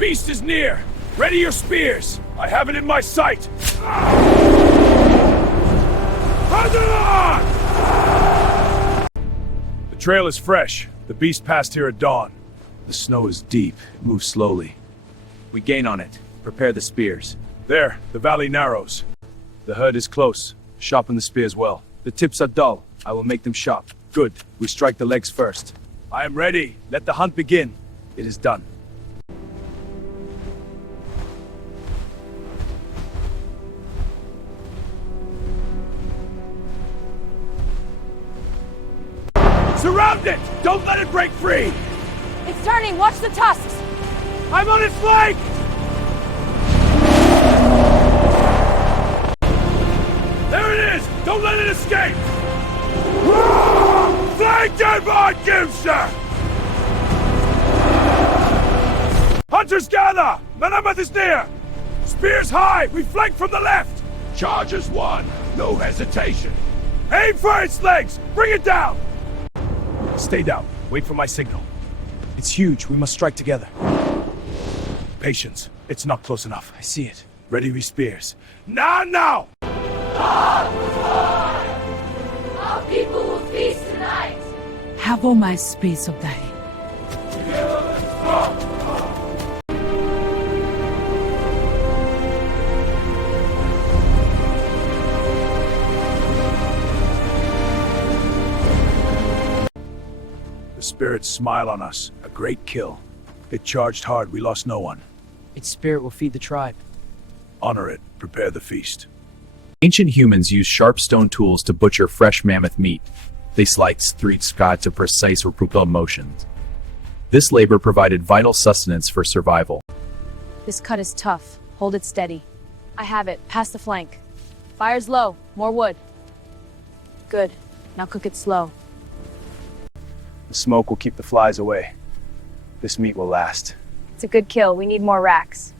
beast is near! Ready your spears! I have it in my sight! The trail is fresh. The beast passed here at dawn. The snow is deep. It moves slowly. We gain on it. Prepare the spears. There, the valley narrows. The herd is close. Sharpen the spears well. The tips are dull. I will make them sharp. Good. We strike the legs first. I am ready. Let the hunt begin. It is done. Surround it! Don't let it break free! It's turning! Watch the tusks! I'm on its flank! There it is! Don't let it escape! Flank and Gimster! Hunters gather! Mammoth is near! Spears high! We flank from the left! Charges one! No hesitation! Aim for its legs! Bring it down! Stay down. Wait for my signal. It's huge. We must strike together. Patience. It's not close enough. I see it. Ready your spears. Now! Our people will feast tonight! Have all my space of day. The spirits smile on us. A great kill. It charged hard. We lost no one. Its spirit will feed the tribe. Honor it. Prepare the feast. Ancient humans used sharp stone tools to butcher fresh mammoth meat. They sliced three scott to precise or propel motions. This labor provided vital sustenance for survival. This cut is tough. Hold it steady. I have it. Pass the flank. Fire's low. More wood. Good. Now cook it slow. The smoke will keep the flies away. This meat will last. It's a good kill. We need more racks.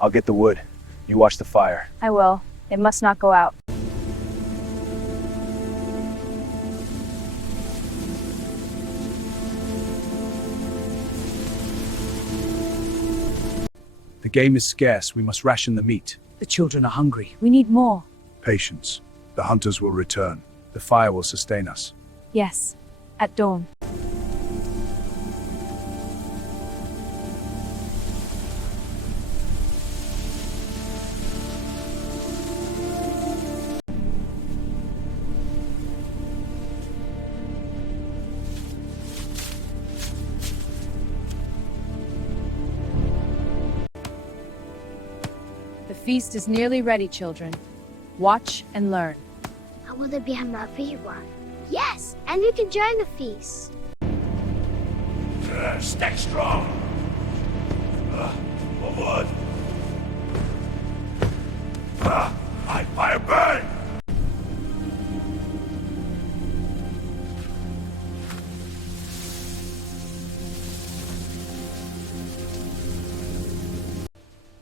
I'll get the wood. You watch the fire. I will. It must not go out. The game is scarce. We must ration the meat. The children are hungry. We need more. Patience. The hunters will return. The fire will sustain us. Yes. At dawn. The feast is nearly ready, children. Watch and learn. I want to be a Murphy one. Yes, and you can join the feast. Stay strong. Forward. My fire burn.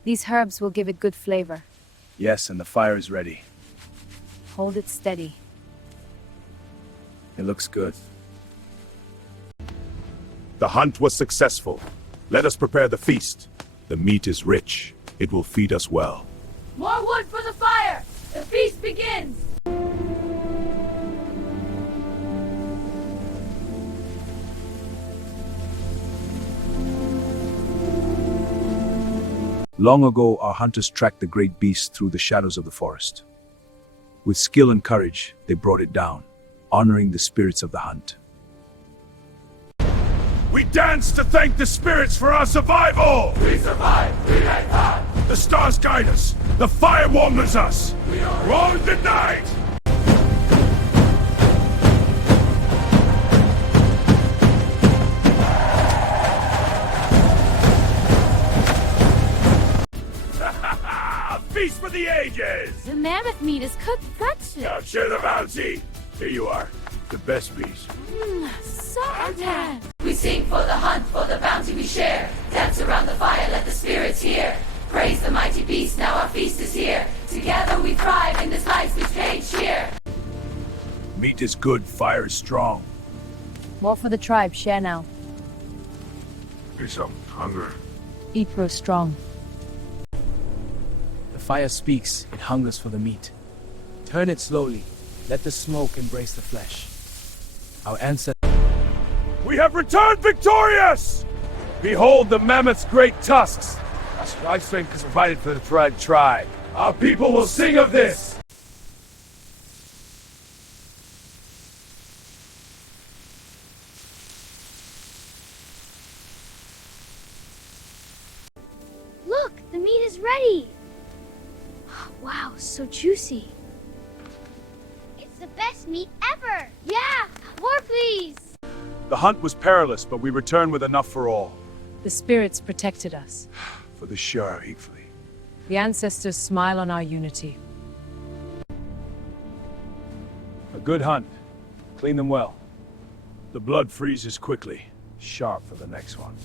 These herbs will give it good flavor. Yes, and the fire is ready. Hold it steady. It looks good. The hunt was successful. Let us prepare the feast. The meat is rich. It will feed us well. More wood for the fire! The feast begins! Long ago, our hunters tracked the great beast through the shadows of the forest. With skill and courage, they brought it down, honoring the spirits of the hunt. We dance to thank the spirits for our survival! We survived! We had time! The stars guide us! The fire warms us! We are on the night! Feast for the ages! The mammoth meat is cooked guts. Now share the bounty! Here you are, the best piece. So intense. We sing for the hunt, for the bounty we share. Dance around the fire, let the spirits hear. Praise the mighty beast, now our feast is here. Together we thrive in this life's betrayed cheer. Meat is good, fire is strong. More for the tribe. Share now. Here's some hunger. Eat grow strong. The fire speaks, it hungers for the meat. Turn it slowly, let the smoke embrace the flesh. Our ancestors. We have returned victorious! Behold the mammoth's great tusks! Our strength is provided for the tribe. Our people will sing of this! Look, the meat is ready. Wow, so juicy. It's the best meat ever. Yeah, more please. The hunt was perilous, but we returned with enough for all. The spirits protected us. For the sure, equally. The ancestors smile on our unity. A good hunt. Clean them well. The blood freezes quickly. Sharp for the next one.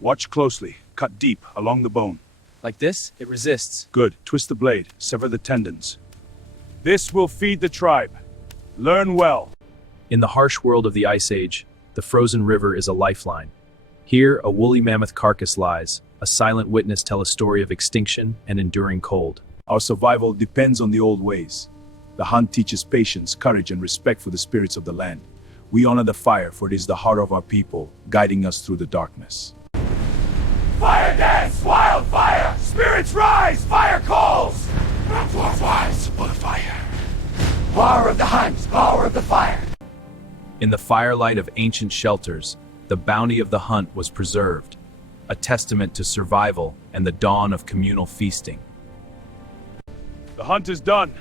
Watch closely. Cut deep along the bone. Like this, it resists. Good. Twist the blade. Sever the tendons. This will feed the tribe. Learn well. In the harsh world of the Ice Age, the frozen river is a lifeline. Here, a woolly mammoth carcass lies, a silent witness tell a story of extinction and enduring cold. Our survival depends on the old ways. The hunt teaches patience, courage, and respect for the spirits of the land. We honor the fire, for it is the heart of our people, guiding us through the darkness. Fire dance! Wildfire! Spirits rise! Fire calls! Dwarf wise, full of fire. Power of the hunt, power of the fire. In the firelight of ancient shelters, the bounty of the hunt was preserved, a testament to survival and the dawn of communal feasting. The hunt is done.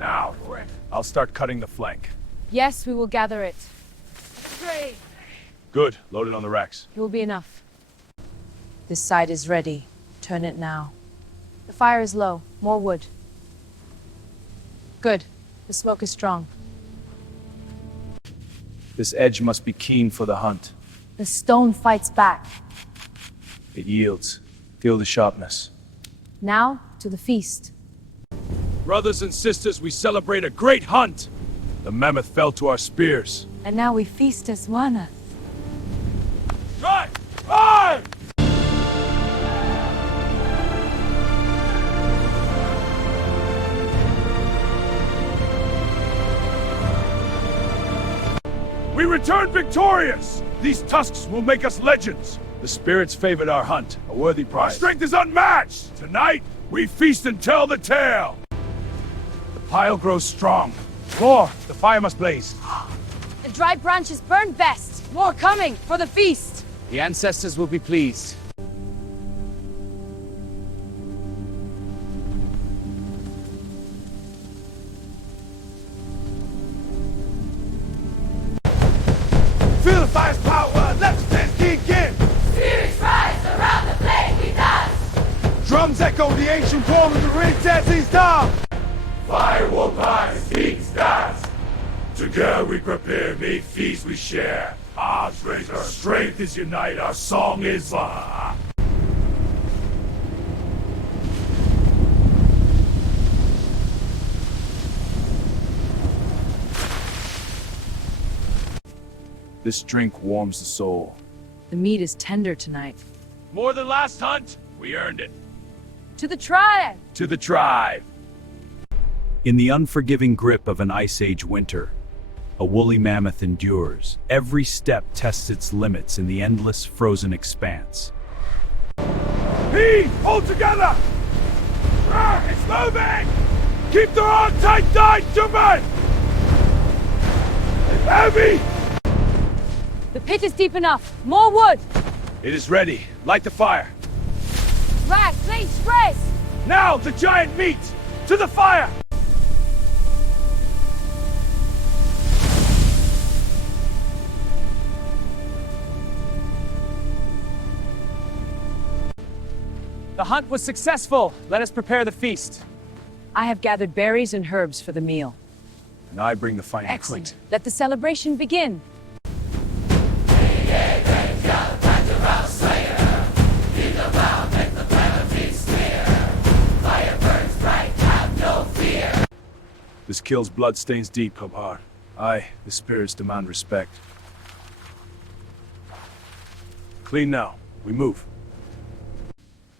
Now, Rick, I'll start cutting the flank. Yes, we will gather it. Great. Good. Load it on the racks. It will be enough. This side is ready. Turn it now. The fire is low. More wood. Good. The smoke is strong. This edge must be keen for the hunt. The stone fights back. It yields. Feel the sharpness. Now, to the feast. Brothers and sisters, we celebrate a great hunt! The mammoth fell to our spears. And now we feast as one. Drive! Drive! We return victorious! These tusks will make us legends! The spirits favored our hunt, a worthy prize. Our strength is unmatched! Tonight, we feast and tell the tale! The pile grows strong. More! The fire must blaze. The dry branches burn best. More coming for the feast. The ancestors will be pleased. Feel the fire's power! Let's kick in! Spirits rise around the flame we dance. Drums echo the ancient form of the ring dancing's down! Fire will pie, speaks dance. Together we prepare, make feast we share. Odds raise our strength is unite, our song is This drink warms the soul. The meat is tender tonight. More than last hunt, we earned it. To the tribe! To the tribe! In the unforgiving grip of an Ice Age winter, a woolly mammoth endures. Every step tests its limits in the endless frozen expanse. Heave! Hold together! It's moving! Keep the rod tight, German! It's heavy! The pit is deep enough. More wood! It is ready. Light the fire. Rag, blade, spread! Now, the giant meat! To the fire! The hunt was successful. Let us prepare the feast. I have gathered berries and herbs for the meal. And I bring the fine Excellent. Let the celebration begin. This kill's blood stains deep, Kabhar. Aye, the spirits demand respect. Clean now. We move.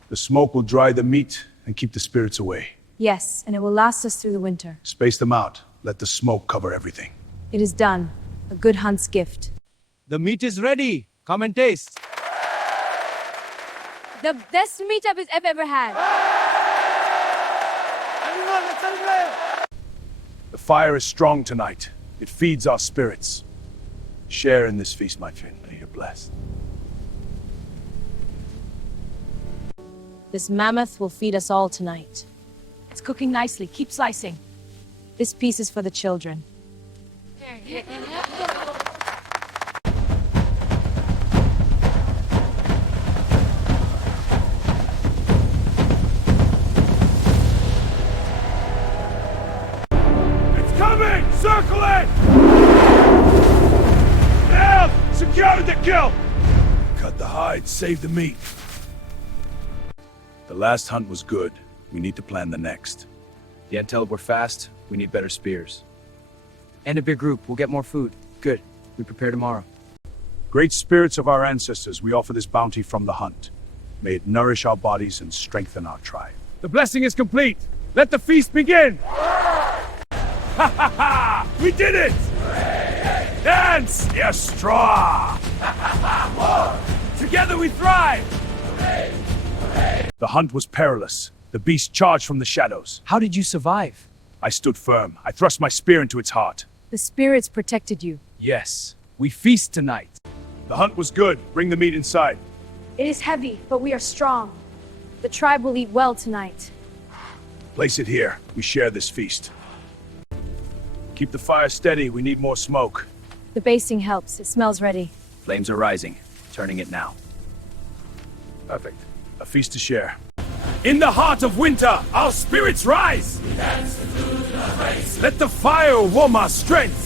The smoke will dry the meat and keep the spirits away. Yes, and it will last us through the winter. Space them out. Let the smoke cover everything. It is done. A good hunt's gift. The meat is ready. Come and taste. The best meetup I've ever had. The fire is strong tonight. It feeds our spirits. Share in this feast, my friend. You're blessed. This mammoth will feed us all tonight. It's cooking nicely. Keep slicing. This piece is for the children. It's coming! Circle it! Nailed! Secured the kill! Cut the hide, save the meat. The last hunt was good. We need to plan the next. The intel we're fast. We need better spears. And a big group. We'll get more food. Good. We prepare tomorrow. Great spirits of our ancestors, we offer this bounty from the hunt. May it nourish our bodies and strengthen our tribe. The blessing is complete. Let the feast begin! Ha ha ha! We did it! Dance, you straw! Together we thrive! The hunt was perilous. The beast charged from the shadows. How did you survive? I stood firm. I thrust my spear into its heart. The spirits protected you. Yes. We feast tonight. The hunt was good. Bring the meat inside. It is heavy, but we are strong. The tribe will eat well tonight. Place it here. We share this feast. Keep the fire steady. We need more smoke. The basting helps. It smells ready. Flames are rising. Turning it now. Perfect. A feast to share. In the heart of winter, our spirits rise! Let the fire warm our strength!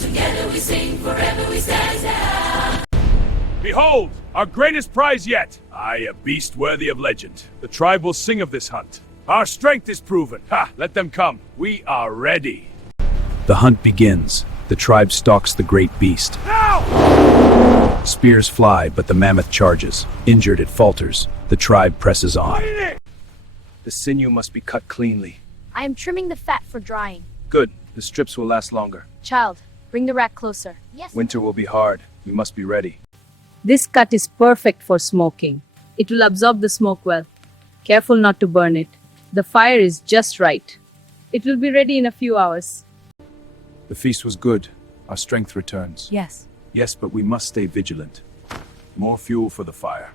Together we sing, forever we stand. Behold, our greatest prize yet! Aye, a beast worthy of legend. The tribe will sing of this hunt. Our strength is proven. Ha! Let them come. We are ready. The hunt begins. The tribe stalks the great beast. Now! Spears fly, but the mammoth charges. Injured, it falters. The tribe presses on. The sinew must be cut cleanly. I am trimming the fat for drying. Good. The strips will last longer. Child, bring the rack closer. Yes. Winter will be hard. We must be ready. This cut is perfect for smoking. It will absorb the smoke well. Careful not to burn it. The fire is just right. It will be ready in a few hours. The feast was good. Our strength returns. Yes. Yes, but we must stay vigilant. More fuel for the fire.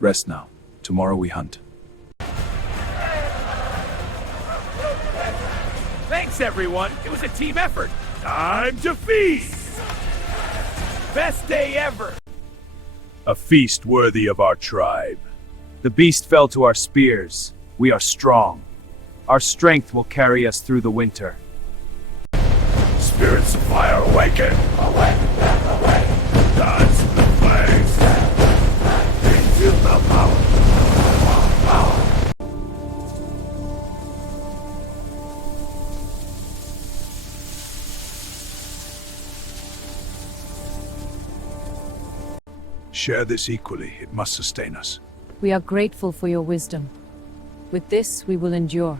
Rest now. Tomorrow we hunt. Thanks, everyone. It was a team effort. Time to feast! Best day ever! A feast worthy of our tribe. The beast fell to our spears. We are strong. Our strength will carry us through the winter. Spirits of fire awaken! Awake! Awake! Dance the flames! Into the power! Share this equally. It must sustain us. We are grateful for your wisdom. With this, we will endure.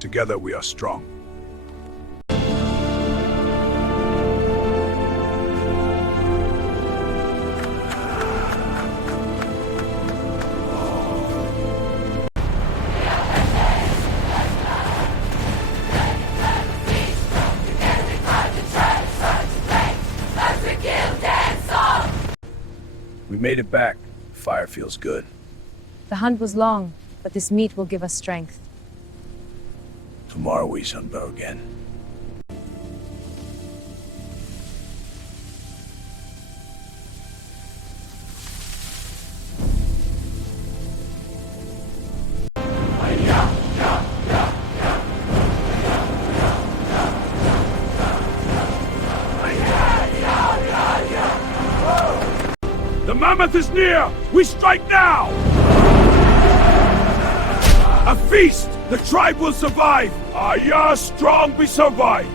Together we are strong. We made it back. Fire feels good. The hunt was long, but this meat will give us strength. Tomorrow we sunbow again. The mammoth is near! We strike now! A feast! The tribe will survive! Are ya strong we survive?